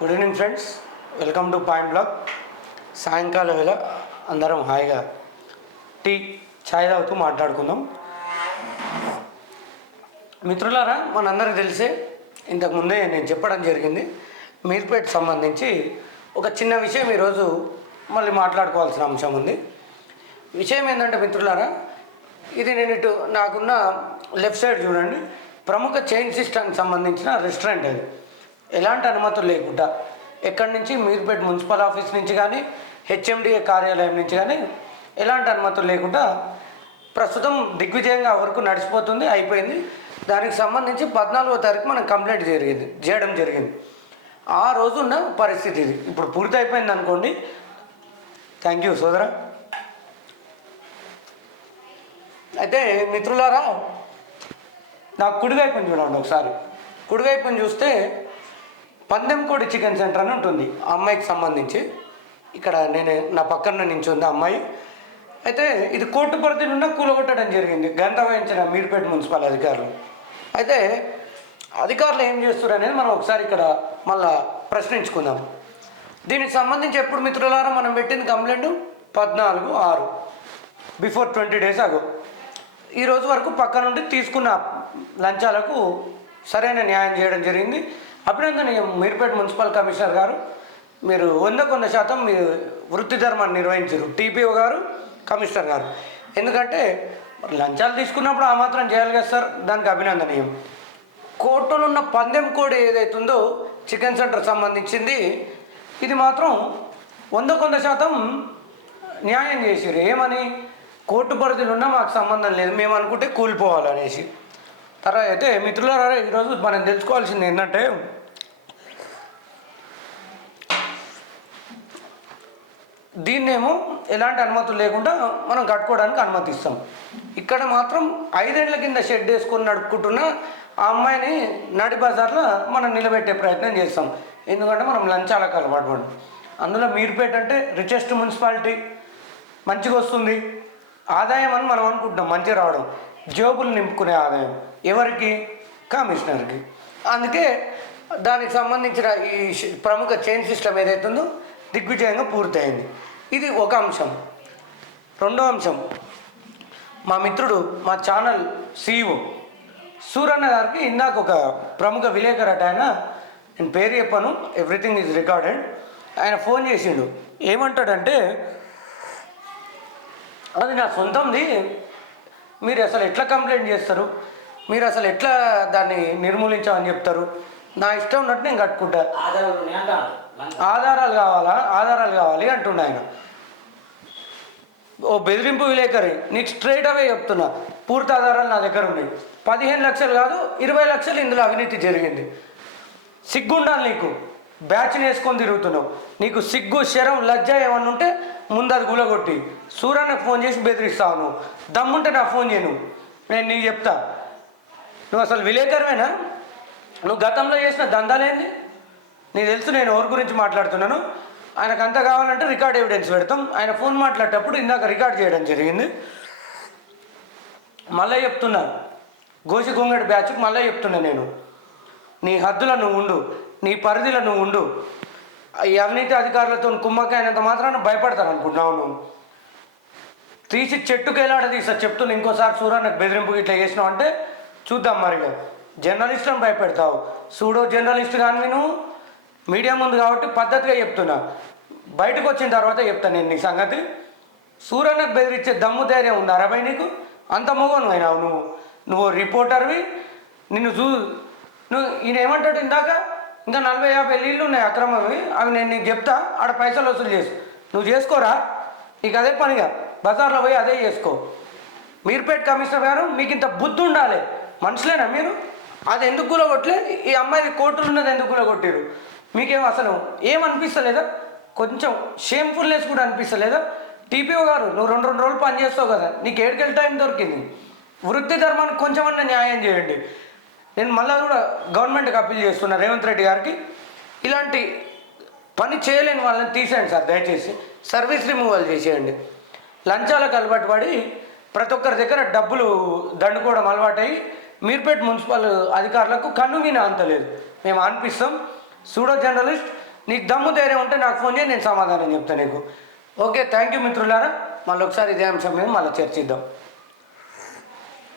Good evening friends welcome to point blog సాయంకాలం వేళ అందరం హాయిగా టీ ఛాయ్ తాగుతూ మాట్లాడుకుందాం. మిత్రులారా మనందరికి తెలిసే ఇంతకుముందే నేను చెప్పడం జరిగింది. మీర్పేట్ సంబంధించి ఒక చిన్న విషయం ఈరోజు మళ్ళీ మాట్లాడుకోవాల్సిన అంశం ఉంది. విషయం ఏంటంటే మిత్రులారా ఇది నేను ఇటు నాకున్న లెఫ్ట్ సైడ్ చూడండి. ప్రముఖ చైన్ సిస్టమ్కి సంబంధించిన రెస్టారెంట్ అది. ఎలాంటి అనుమతులు లేకుండా ఎక్కడి నుంచి మీర్పేట మున్సిపల్ ఆఫీస్ నుంచి కానీ హెచ్ఎండిఏ కార్యాలయం నుంచి కానీ ఎలాంటి అనుమతులు లేకుండా ప్రస్తుతం దిగ్విజయంగా వరకు నడిచిపోతుంది అయిపోయింది. దానికి సంబంధించి పద్నాలుగో తారీఖు మనం కంప్లైంట్ జరిగింది చేయడం జరిగింది. ఆ రోజు ఉన్న పరిస్థితి ఇది. ఇప్పుడు పూర్తి అయిపోయింది అనుకోండి. థ్యాంక్ యూ సోదరా. అయితే మిత్రులారా నాకు కుడివైపుని చూడండి ఒకసారి. కుడివైపుని చూస్తే పందెంకోడి చికెన్ సెంటర్ అని ఉంటుంది. ఆ అమ్మాయికి సంబంధించి. ఇక్కడ నేను నా పక్కన నుంచి ఉంది ఆ అమ్మాయి. అయితే ఇది కోర్టు పరిధి నుండి కూలగొట్టడం జరిగింది. గంధ వహించిన మీర్పేట మున్సిపల్ అధికారులు. అయితే అధికారులు ఏం చేస్తారు అనేది మనం ఒకసారి ఇక్కడ మళ్ళా ప్రశ్నించుకుందాం. దీనికి సంబంధించి ఎప్పుడు మిత్రులారా మనం పెట్టింది కంప్లైంట్? పద్నాలుగు ఆరు. బిఫోర్ ట్వంటీ డేస్ ఆగు. ఈరోజు వరకు పక్క నుండి తీసుకున్న లంచాలకు సరైన న్యాయం చేయడం జరిగింది. అభినందనీయం. మీర్పేట మున్సిపల్ కమిషనర్ గారు మీరు వంద కొంత శాతం మీ వృత్తి ధర్మాన్ని నిర్వహించారు. టీపీఓ గారు కమిషనర్ గారు. ఎందుకంటే లంచాలు తీసుకున్నప్పుడు ఆ మాత్రం చేయాలి కదా సార్? దానికి అభినందనీయం. కోర్టులో ఉన్న పందెం కోడ్ ఏదైతుందో చికెన్ సెంటర్ సంబంధించింది. ఇది మాత్రం వంద కొంద శాతం న్యాయం చేసారు ఏమని? కోర్టు పరిధిలో ఉన్నా మాకు సంబంధం లేదు. మేము అనుకుంటే కూలిపోవాలనేసి. తర్వాత అయితే మిత్రులారా ఈరోజు మనం తెలుసుకోవాల్సింది ఏంటంటే దీన్నేమో ఎలాంటి అనుమతులు లేకుండా మనం కట్టుకోవడానికి అనుమతిస్తాం. ఇక్కడ మాత్రం ఐదేళ్ళ కింద షెడ్ వేసుకొని నడుపుకుంటున్న ఆ అమ్మాయిని నడి బజార్లో మనం నిలబెట్టే ప్రయత్నం చేస్తాం. ఎందుకంటే మనం లంచాలకు అలవాటు పడ్డాం. అందులో మీరుపేట అంటే రిచెస్ట్ మున్సిపాలిటీ మంచిగా వస్తుంది. ఆదాయం అని మనం అనుకుంటున్నాం. మంచిగా రావడం. జోబులు నింపుకునే ఆదాయం. ఎవరికి? కమిషనర్కి. అందుకే దానికి సంబంధించిన ఈ ప్రముఖ చైన్ సిస్టమ్ ఏదైతుందో దిగ్విజయంగా పూర్తయింది. ఇది ఒక అంశం. రెండో అంశం. మా మిత్రుడు మా ఛానల్ సీఈఓ సూరన్న గారికి ఇందాక ఒక ప్రముఖ విలేకరట అట ఆయన. నేను పేరు చెప్పాను ఎవ్రీథింగ్ ఈజ్ రికార్డెడ్. ఆయన ఫోన్ చేసిండు. ఏమంటాడంటే అది నా సొంతంది. మీరు అసలు ఎట్లా కంప్లైంట్ చేస్తారు? మీరు అసలు ఎట్లా దాన్ని నిర్మూలించామని చెప్తారు? నా ఇష్టం ఉన్నట్టు నేను కట్టుకుంటా. ఆధారాలు కావాలా? ఆధారాలు కావాలి అంటుండ ఆయన. ఓ బెదిరింపు విలేకరి నీకు స్ట్రైట్ అవే చెప్తున్నా పూర్తి ఆధారాలు నా దగ్గర ఉన్నాయి. పదిహేను లక్షలు కాదు ఇరవై లక్షలు ఇందులో అవినీతి జరిగింది. సిగ్గుండాలి నీకు. బ్యాచ్ని వేసుకొని తిరుగుతున్నావు. నీకు సిగ్గు శరం లజ్జ ఏమన్నా ఉంటే ముందు అది గులగొట్టి సూర్యన్నకు ఫోన్ చేసి బెదిరిస్తావు నువ్వు. దమ్ముంటే నాకు ఫోన్ చేయను. నేను నీకు చెప్తా. నువ్వు అసలు విలేకరమేనా నువ్వు గతంలో చేసిన దందాలేంది నీకు తెలుసు నేను ఎవరి గురించి మాట్లాడుతున్నాను? ఆయనకు అంత కావాలంటే రికార్డ్ ఎవిడెన్స్ పెడతాం. ఆయన ఫోన్ మాట్లాడేటప్పుడు ఇందాక రికార్డ్ చేయడం జరిగింది. మళ్ళీ చెప్తున్నాను గోసి గొంగడి బ్యాచ్కి మళ్ళీ చెప్తున్నా నేను. నీ హద్దులో నువ్వు ఉండు నీ పరిధిలో నువ్వు ఉండు. ఈ అవినీతి అధికారులతో కుమ్మకాయనంత మాత్రాన భయపడతాను అనుకుంటున్నావు నువ్వు. తీసి చెట్టుకు ఎలాడ తీసా చెప్తున్నా. ఇంకోసారి చూరా నాకు బెదిరింపు ఇట్లా చేసినావు అంటే చూద్దాం మరిగా జర్నలిస్టులను భయపెడతావు. సూడో జర్నలిస్ట్ కానీ నువ్వు మీడియా ముందు కాబట్టి పద్ధతిగా చెప్తున్నా. బయటకు వచ్చిన తర్వాత చెప్తాను నేను నీ సంగతి. సూర్యన్నకు బెదిరించే దమ్ము ధైర్యం ఉంది అరవై నీకు? అంత మొగను అయినావు నువ్వు. నువ్వు రిపోర్టర్వి. నిన్ను చూ నువ్వు ఈయన ఏమంటాడు ఇందాక? ఇంకా నలభై యాభై ఇల్లు ఉన్నాయి అక్రమవి. అవి నేను నీకు చెప్తా. ఆడ పైసలు వసూలు చేసు. నువ్వు చేసుకోరా? నీకు అదే పనిగా. బజార్లో పోయి అదే చేసుకో. మీర్పేట్ కమిషనర్ గారు మీకు ఇంత బుద్ధి ఉండాలి. మనుషులేనా మీరు? అది ఎందుకు కూలగొట్టలే? ఈ అమ్మాయి కోర్టులు ఉన్నది ఎందుకు కూలగొట్టారు మీకేం అసలు ఏం అనిపిస్తలేదా? కొంచెం షేమ్ఫుల్నెస్ కూడా అనిపిస్తలేదా? టీపీఓ గారు నువ్వు రెండు రెండు రోజులు పని చేస్తావు కదా నీకు ఏడుకెళ్ళి టైం దొరికింది. వృత్తి ధర్మానికి కొంచెమన్నా న్యాయం చేయండి. నేను మళ్ళీ కూడా గవర్నమెంట్కి అప్పీల్ చేస్తున్నా రేవంత్ రెడ్డి గారికి. ఇలాంటి పని చేయలేని వాళ్ళని తీసేయండి సార్ దయచేసి. సర్వీస్ రిమూవల్ చేసేయండి. లంచాలకు అలవాటు పడి ప్రతి ఒక్కరి దగ్గర డబ్బులు దండుకోవడం అలవాటై మీర్పేట్ మున్సిపల్ అధికారులకు కన్ను విన అంతలేదు మేము అనిపిస్తాం. సూడో జర్నలిస్ట్ నీకు దమ్ము ధైర్యం ఉంటే నాకు ఫోన్ చేయి నేను సమాధానం చెప్తాను నీకు. ఓకే థ్యాంక్ యూ మిత్రులారా. మళ్ళీ ఒకసారి ఇదే అంశం మీద మళ్ళీ చర్చిద్దాం.